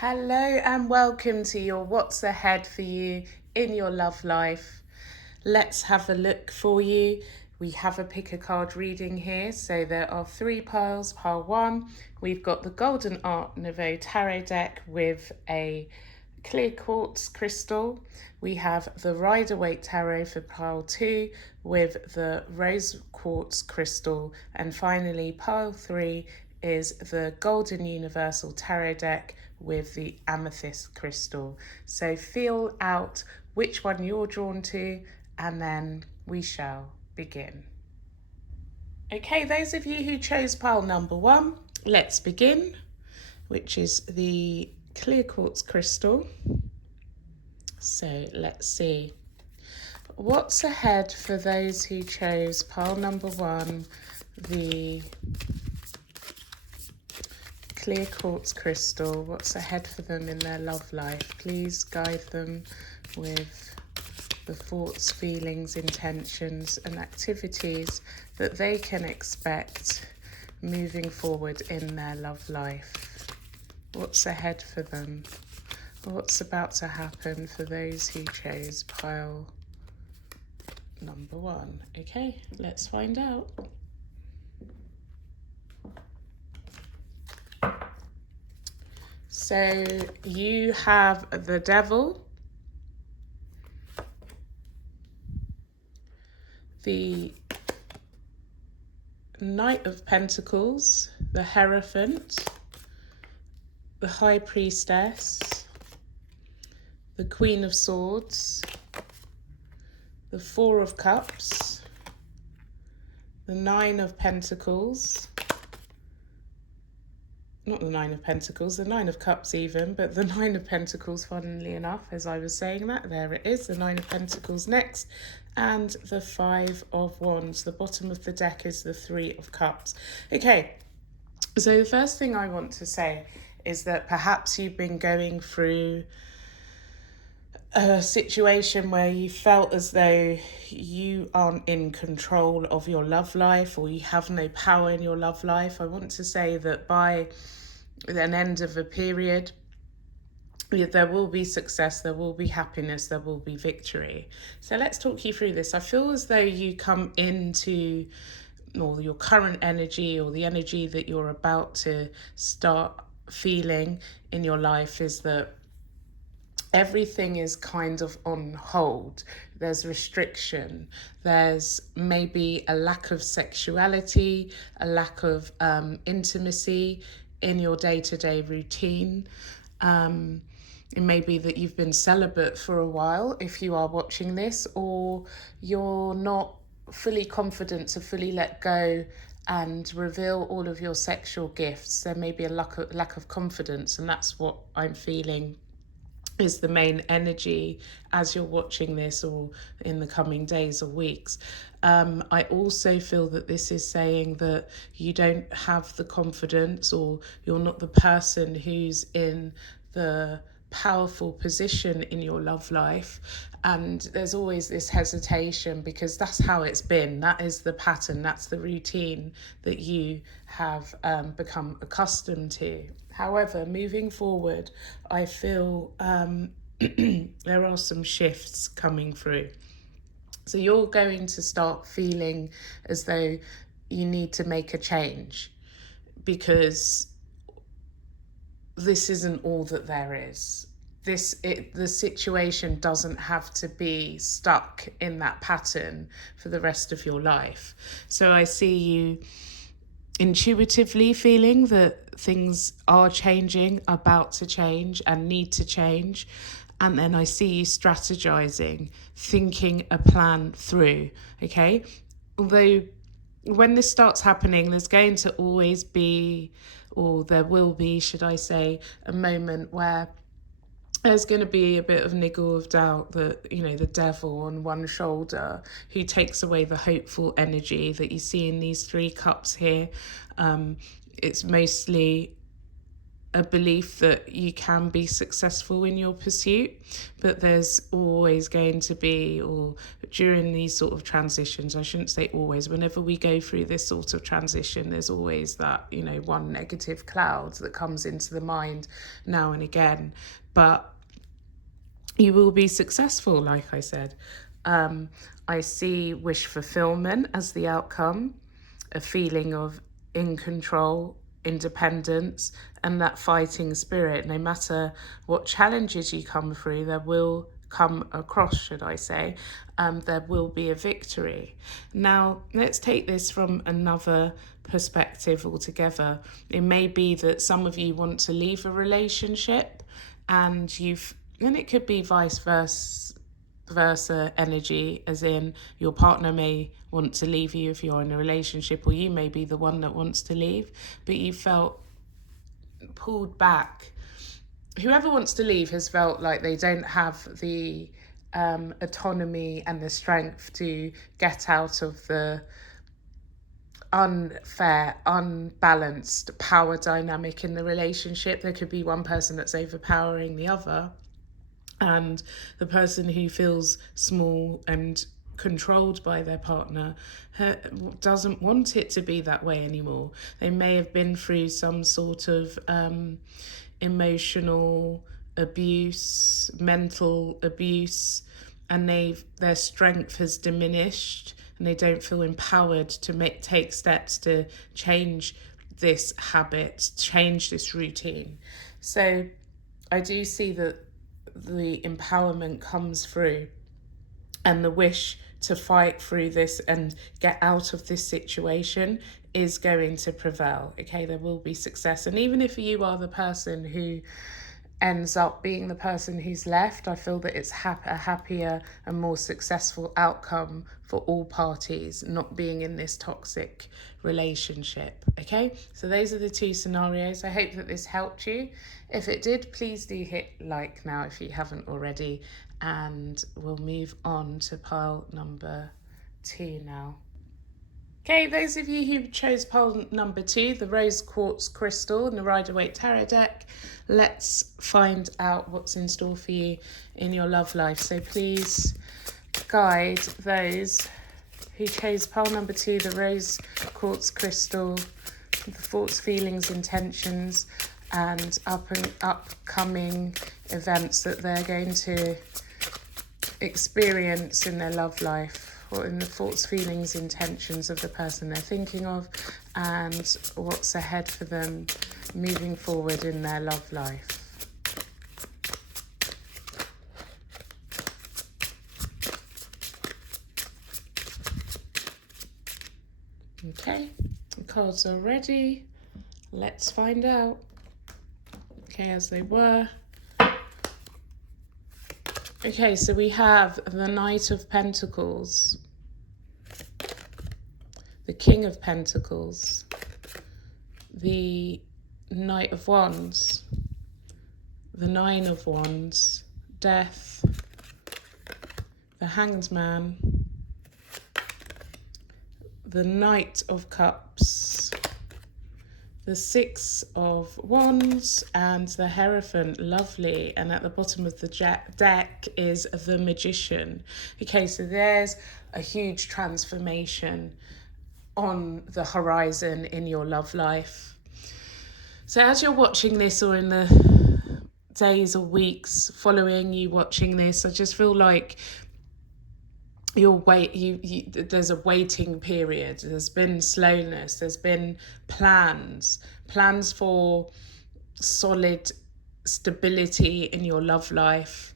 Hello and welcome to your What's Ahead for You in your love life. Let's have a look for you. We have a pick a card reading here. So there are three piles. Pile one, we've got the Golden Art Nouveau Tarot deck with a clear quartz crystal. We have the Rider Waite Tarot for pile two with the rose quartz crystal. And finally, pile three is the Golden Universal Tarot deck with the Amethyst crystal. So feel out which one you're drawn to and then we shall begin. Okay, those of you who chose pile number one, let's begin, which is the clear quartz crystal. So let's see what's ahead for those who chose pile number one, the clear quartz crystal. What's ahead for them in their love life? Please guide them with the thoughts, feelings, intentions and activities that they can expect moving forward in their love life. What's ahead for them? What's about to happen for those who chose pile number one? Okay, let's find out. So you have the Devil, the Knight of Pentacles, the Hierophant, the High Priestess, the Queen of Swords, the Four of Cups, the Nine of Pentacles, not the Nine of Pentacles, the Nine of Cups even, but the Nine of Pentacles, funnily enough, as I was saying that, there it is, the Nine of Pentacles next, and the Five of Wands. The bottom of the deck is the Three of Cups. Okay, so the first thing I want to say is that perhaps you've been going through a situation where you felt as though you aren't in control of your love life or you have no power in your love life. I want to say that by an end of a period, there will be success, there will be happiness, there will be victory. So let's talk you through this. I feel as though you come into, or your current energy or the energy that you're about to start feeling in your life is that everything is kind of on hold. There's restriction. There's maybe a lack of sexuality, a lack of intimacy in your day-to-day routine. It may be that you've been celibate for a while if you are watching this, or you're not fully confident to fully let go and reveal all of your sexual gifts. There may be a lack of confidence, and that's what I'm feeling is the main energy as you're watching this or in the coming days or weeks. I also feel that this is saying that you don't have the confidence, or you're not the person who's in the powerful position in your love life, and there's always this hesitation because that's how it's been. That is the pattern, that's the routine that you have become accustomed to. However, moving forward, I feel there are some shifts coming through. So you're going to start feeling as though you need to make a change, because this isn't all that there is. The situation doesn't have to be stuck in that pattern for the rest of your life. So I see you intuitively feeling that things are changing, about to change, and need to change. And then I see you strategizing, thinking a plan through, okay? Although when this starts happening, there's going to always be, or there will be, should I say, a moment where there's going to be a bit of niggle of doubt that, you know, the devil on one shoulder who takes away the hopeful energy that you see in these three cups here. It's mostly a belief that you can be successful in your pursuit, but there's always going to be, or during these sort of transitions, I shouldn't say always, whenever we go through this sort of transition, there's always that, one negative cloud that comes into the mind now and again. But you will be successful, like I said. I see wish fulfillment as the outcome, a feeling of in control, independence, and that fighting spirit. No matter what challenges you come through, there will come across, should I say, there will be a victory. Now, let's take this from another perspective altogether. It may be that some of you want to leave a relationship and it could be vice versa energy, as in your partner may want to leave you if you're in a relationship, or you may be the one that wants to leave, but you felt pulled back. Whoever wants to leave has felt like they don't have the autonomy and the strength to get out of the unfair, unbalanced power dynamic in the relationship. There could be one person that's overpowering the other, and the person who feels small and controlled by their partner doesn't want it to be that way anymore. They may have been through some sort of emotional abuse, mental abuse, and their strength has diminished, and they don't feel empowered to take steps to change this habit, change this routine. So I do see that the empowerment comes through, and the wish to fight through this and get out of this situation is going to prevail. Okay, there will be success. And even if you are the person who ends up being the person who's left, I feel that it's a happier and more successful outcome for all parties not being in this toxic relationship. Okay, so those are the two scenarios. I hope that this helped you. If it did, please do hit like now if you haven't already, and we'll move on to pile number 2 now. Okay, those of you who chose pile number 2, the Rose Quartz Crystal and the Rider-Waite Tarot deck, let's find out what's in store for you in your love life. So please guide those who chose pile number 2, the Rose Quartz Crystal, the thoughts, feelings, intentions, and upcoming events that they're going to experience in their love life, or in the thoughts, feelings, intentions of the person they're thinking of, and what's ahead for them moving forward in their love life. Okay, the cards are ready. Let's find out. Okay, as they were. Okay, so we have the Knight of Pentacles, the King of Pentacles, the Knight of Wands, the Nine of Wands, Death, the Hanged Man, the Knight of Cups, the Six of Wands, and the Hierophant. Lovely. And at the bottom of the deck is the Magician. Okay, so there's a huge transformation on the horizon in your love life. So as you're watching this, or in the days or weeks following you watching this, I just feel like there's a waiting period. There's been slowness, there's been plans for solid stability in your love life,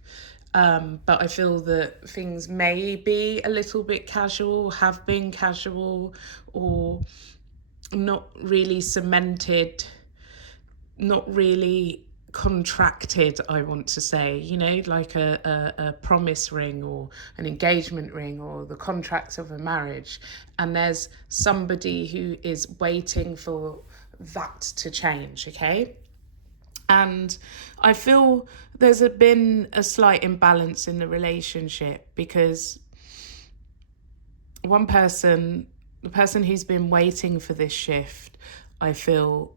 but I feel that things may be a little bit casual, have been casual, or not really cemented, not really contracted, I want to say, like a promise ring or an engagement ring or the contract of a marriage. And there's somebody who is waiting for that to change, okay? And I feel there's been a slight imbalance in the relationship, because the person who's been waiting for this shift, I feel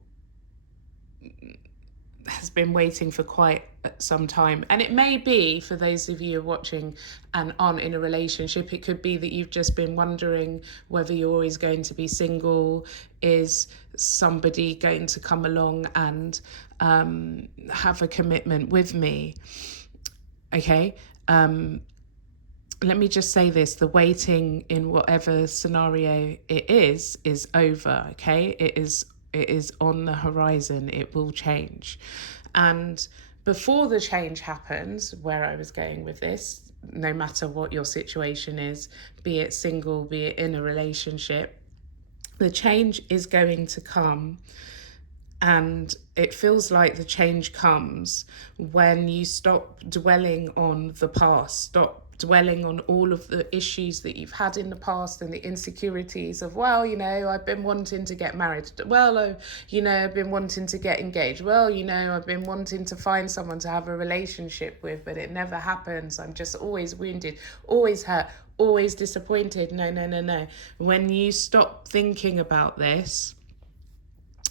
has been waiting for quite some time. And it may be, for those of you watching and aren't in a relationship, it could be that you've just been wondering whether you're always going to be single. Is somebody going to come along and have a commitment with me? Okay. Let me just say this: the waiting in whatever scenario it is over. Okay, it is on the horizon. It will change. And before the change happens, where I was going with this, no matter what your situation is, be it single, be it in a relationship, the change is going to come. And it feels like the change comes when you stop dwelling on the past, stop dwelling on all of the issues that you've had in the past and the insecurities of, well, I've been wanting to get married. Well, I've been wanting to get engaged. Well, I've been wanting to find someone to have a relationship with, but it never happens. I'm just always wounded, always hurt, always disappointed. No. When you stop thinking about this,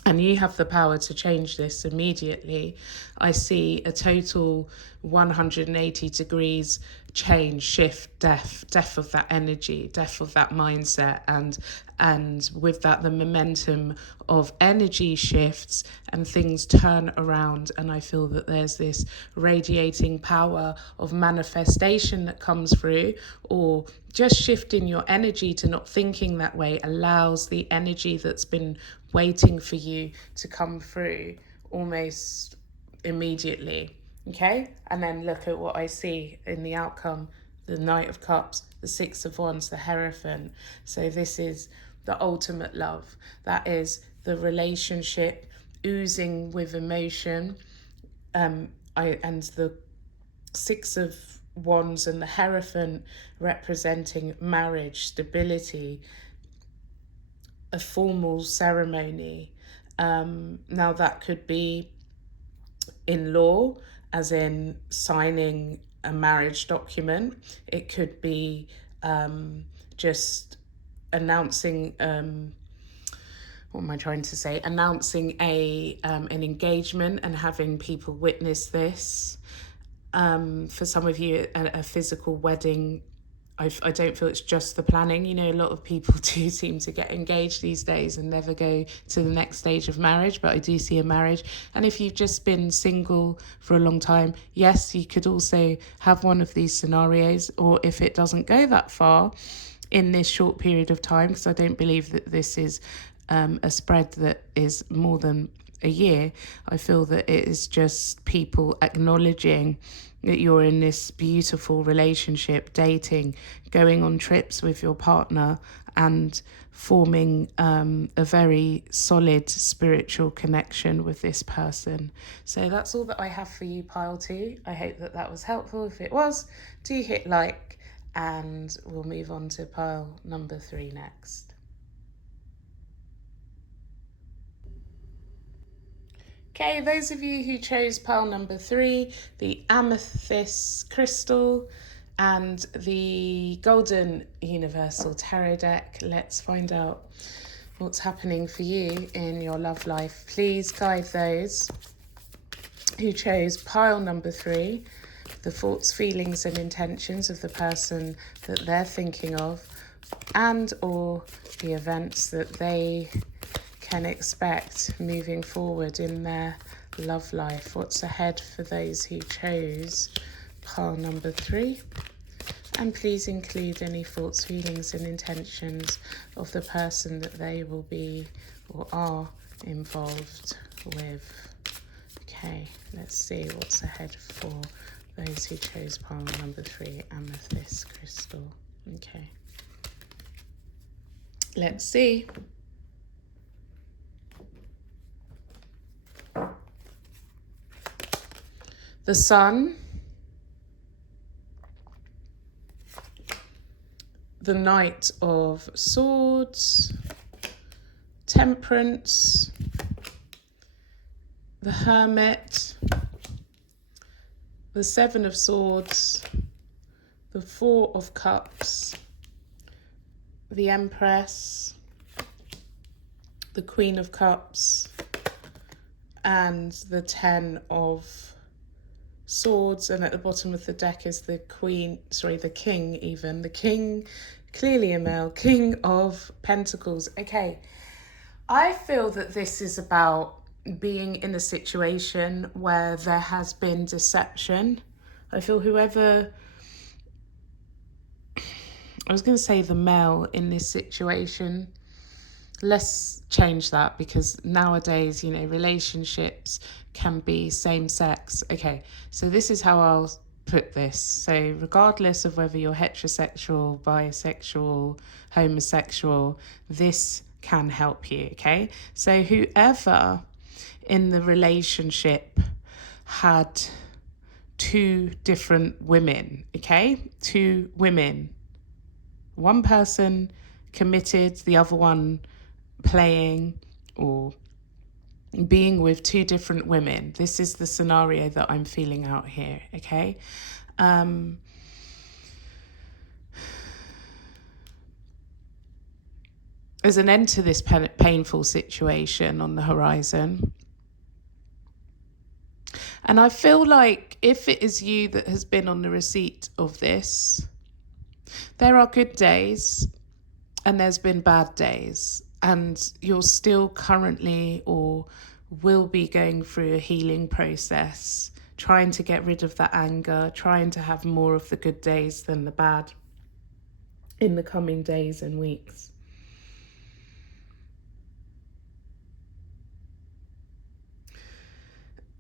and you have the power to change this immediately, I see a total 180 degrees change, shift, death of that energy, death of that mindset, and with that the momentum of energy shifts and things turn around. And I feel that there's this radiating power of manifestation that comes through, or just shifting your energy to not thinking that way allows the energy that's been waiting for you to come through almost immediately. Okay, and then look at what I see in the outcome: the Knight of Cups, the Six of Wands, the Hierophant. So this is the ultimate love. That is the relationship oozing with emotion. And the Six of Wands and the Hierophant representing marriage, stability, a formal ceremony. Now that could be in law, as in signing a marriage document. It could be just announcing what am I trying to say? Announcing an engagement and having people witness this. For some of you, a physical wedding. I don't feel it's just the planning. A lot of people do seem to get engaged these days and never go to the next stage of marriage, but I do see a marriage. And if you've just been single for a long time, yes, you could also have one of these scenarios. Or if it doesn't go that far in this short period of time, because I don't believe that this is a spread that is more than a year, I feel that it is just people acknowledging that you're in this beautiful relationship, dating, going on trips with your partner, and forming a very solid spiritual connection with this person. So that's all that I have for you, pile 2. I hope that that was helpful. If it was, do hit like, and we'll move on to pile number 3 next. Okay, those of you who chose pile number 3, the Amethyst crystal and the Golden Universal Tarot deck, let's find out what's happening for you in your love life. Please guide those who chose pile number 3, the thoughts, feelings and intentions of the person that they're thinking of, and or the events that they can expect moving forward in their love life. What's ahead for those who chose pile number 3? And please include any thoughts, feelings and intentions of the person that they will be or are involved with. Okay, let's see what's ahead for those who chose pile number 3, Amethyst crystal. Okay, let's see. The Sun, the Knight of Swords, Temperance, the Hermit, the Seven of Swords, the Four of Cups, the Empress, the Queen of Cups, and the 10 of Swords, and at the bottom of the deck is the king even. The king, clearly a male, King of Pentacles. Okay, I feel that this is about being in a situation where there has been deception. I feel I was going to say the male in this situation, let's change that, because nowadays, relationships can be same sex. Okay, so this is how I'll put this. So regardless of whether you're heterosexual, bisexual, homosexual, this can help you. Okay, so whoever in the relationship had two different women, okay, two women, one person committed, the other one playing or being with two different women. This is the scenario that I'm feeling out here, okay? There's an end to this painful situation on the horizon. And I feel like if it is you that has been on the receipt of this, there are good days and there's been bad days, and you're still currently or will be going through a healing process, trying to get rid of that anger, trying to have more of the good days than the bad in the coming days and weeks.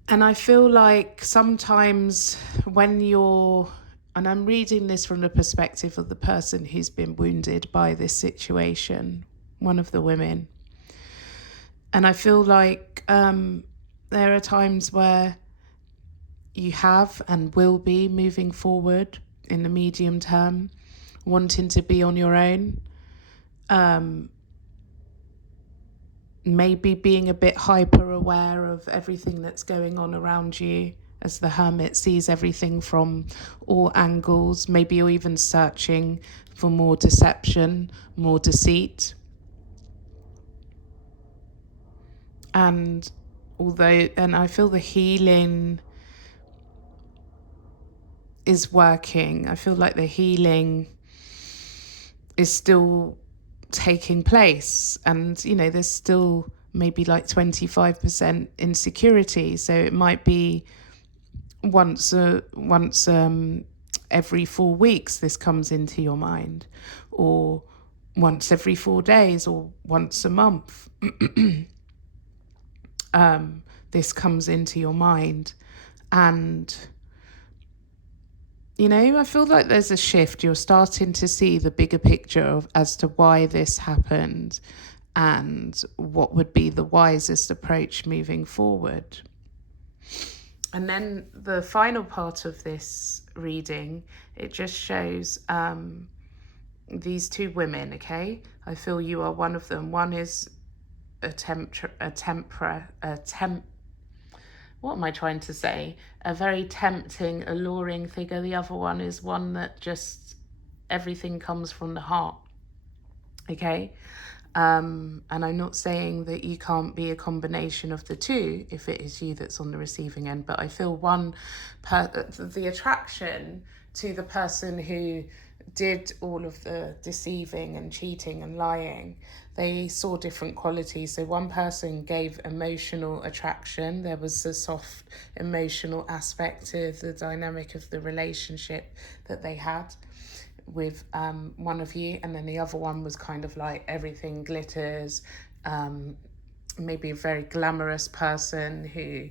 And I feel like sometimes when and I'm reading this from the perspective of the person who's been wounded by this situation, one of the women. And I feel like there are times where you have and will be moving forward in the medium term, wanting to be on your own. Maybe being a bit hyper aware of everything that's going on around you, as the hermit sees everything from all angles. Maybe you're even searching for more deception, more deceit. And I feel the healing is working. I feel like the healing is still taking place, and there's still maybe like 25% insecurity, so it might be once every 4 weeks this comes into your mind, or once every 4 days, or once a month. This comes into your mind, and I feel like there's a shift. You're starting to see the bigger picture as to why this happened and what would be the wisest approach moving forward. And then the final part of this reading, it just shows these two women, okay? I feel you are one of them. One is what am I trying to say? A very tempting, alluring figure. The other one is one that just everything comes from the heart. Okay? And I'm not saying that you can't be a combination of the two if it is you that's on the receiving end, but I feel the attraction to the person who did all of the deceiving and cheating and lying, they saw different qualities. So one person gave emotional attraction. There was a soft emotional aspect to the dynamic of the relationship that they had with one of you, and then the other one was kind of like everything glitters, maybe a very glamorous person who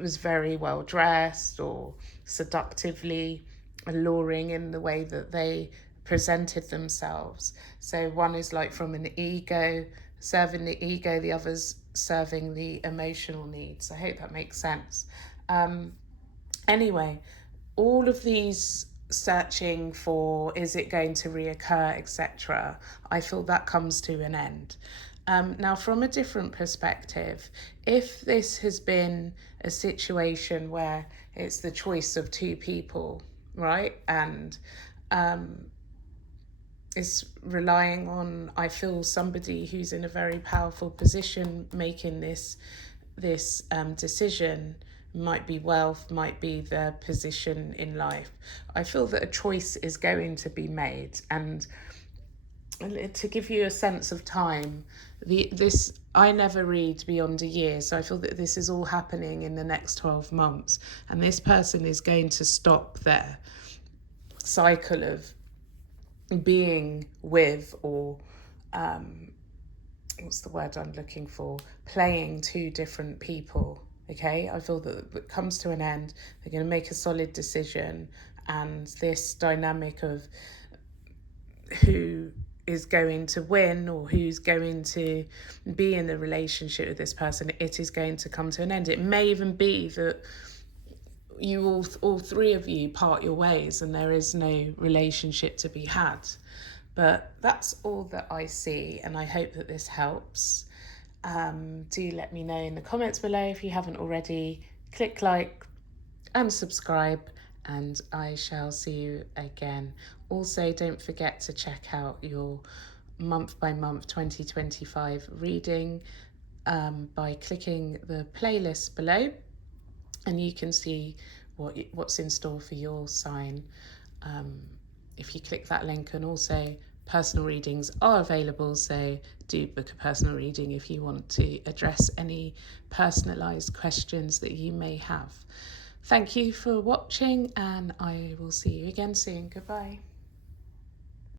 was very well dressed or seductively alluring in the way that they presented themselves. So one is like from an ego, serving the ego, the other's serving the emotional needs. I hope that makes sense. Anyway, all of these searching for, is it going to reoccur, etc., I feel that comes to an end. Now, from a different perspective, if this has been a situation where it's the choice of two people, right, and it's relying on, I feel, somebody who's in a very powerful position making this this decision might be wealth, might be their position in life. I feel that a choice is going to be made, and to give you a sense of time, this I never read beyond a year, so I feel that this is all happening in the next 12 months, and this person is going to stop their cycle of being with, or what's the word I'm looking for, playing two different people. Okay, I feel that it comes to an end. They're going to make a solid decision, and this dynamic of who is going to win or who's going to be in the relationship with this person, it is going to come to an end. It may even be that you all three of you part your ways and there is no relationship to be had. But that's all that I see, and I hope that this helps. Do let me know in the comments below if you haven't already. Click like and subscribe, and I shall see you again. Also, don't forget to check out your month by month 2025 reading by clicking the playlist below, and you can see what's in store for your sign if you click that link. And also, personal readings are available, so do book a personal reading if you want to address any personalised questions that you may have. Thank you for watching, and I will see you again soon. Goodbye.